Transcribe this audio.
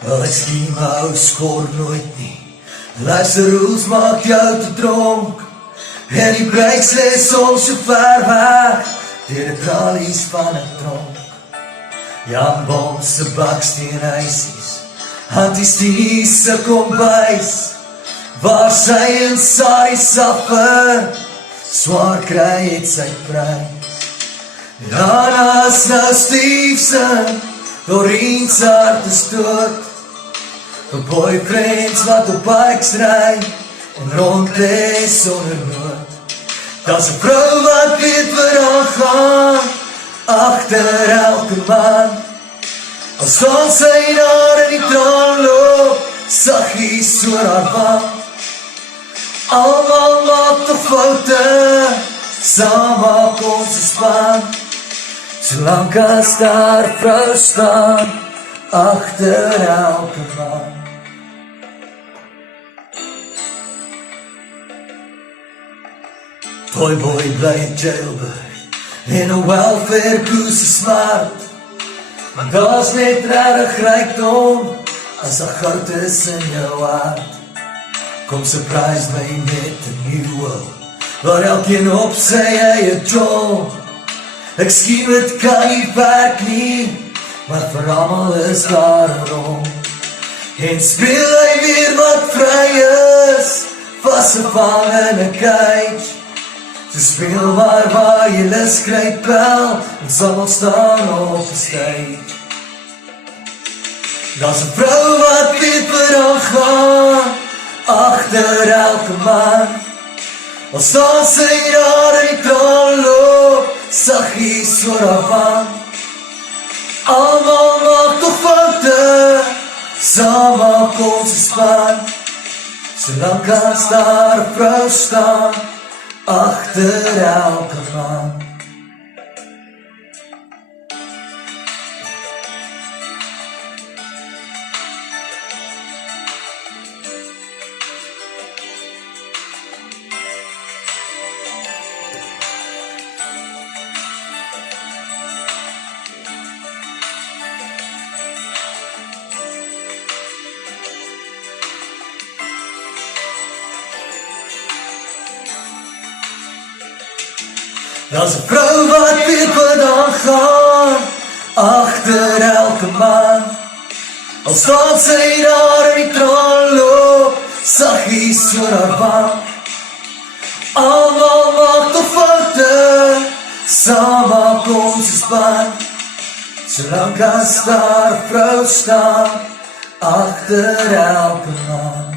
Wel ek skiem hou skor nooit nie. Luister ons maak jou te dronk. En die bruiksles ons so ver weg, deur die tralies van 'n tronk. Jan Bond se baksteenhuisies, antisties se kombuis, waar sy en Sari suffer, swaar kry het sy prei. Jana's nou Stevenson, Doreen se hart is dood, vir boyfriends wat op bikes ry, en rond is sonder nood. Daar's 'n vrou wat weet waar haar gaan, agter elke man. Al staan sy daar in die traan loop, saggies oor haar wang. Almal maak toch foute, saam maak ons 'n span. Solank as daar vrou staan, agter elke man. Toyboy bly in Jailburg, en 'n welfare koes is smart. Maar daar's net regtig rykdom, as daar goud is in jou hart. Kom surprise my met 'n nuwe, waar elkeen op sy eie jol. Ek skien het kan nie werk nie, maar vir almal is daar 'n rol. En speel hy weer wat vry is, vasgevang in 'n cage. So speel maar waar jy lus kry, pel, en sal staan op die stage. Daar's 'n vrou wat weet waar haar gaan, agter elke man. Al staan sy daar in die traan loop, saggies oor haar wang. Almal maak toch foute, saam maak ons 'n span. Solank as daar 'n vrou staan, agter elke man. Daar's 'n vrou wat weet wat daar gaan, agter elke man. Al staan sy daar in die traan loop, saggies oor haar wang. Almal maak toch foute, saam maak ons 'n span. Solank as daar 'n vrou staan, agter elke man.